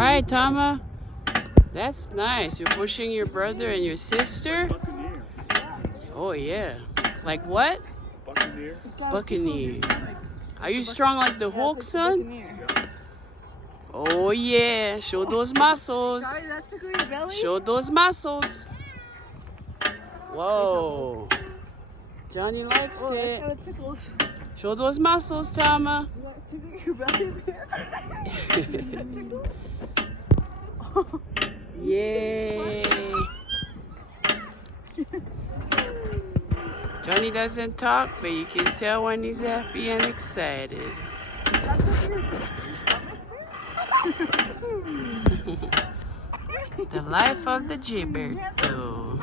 right, Tama. That's nice. You're pushing your brother and your sister? Buccaneer. Oh, yeah. Like what? Buccaneer. Buccaneer. Are you strong like the Hulk, son? Oh, yeah. Show those muscles. Sorry, that tickle your belly? Show those muscles. Whoa. Johnny likes Oh, it. that kind of tickles. Show those muscles, Tama. You want to tickle your belly there? Yay. Johnny doesn't talk, but you can tell when he's happy and excited. The life of the Gibberto.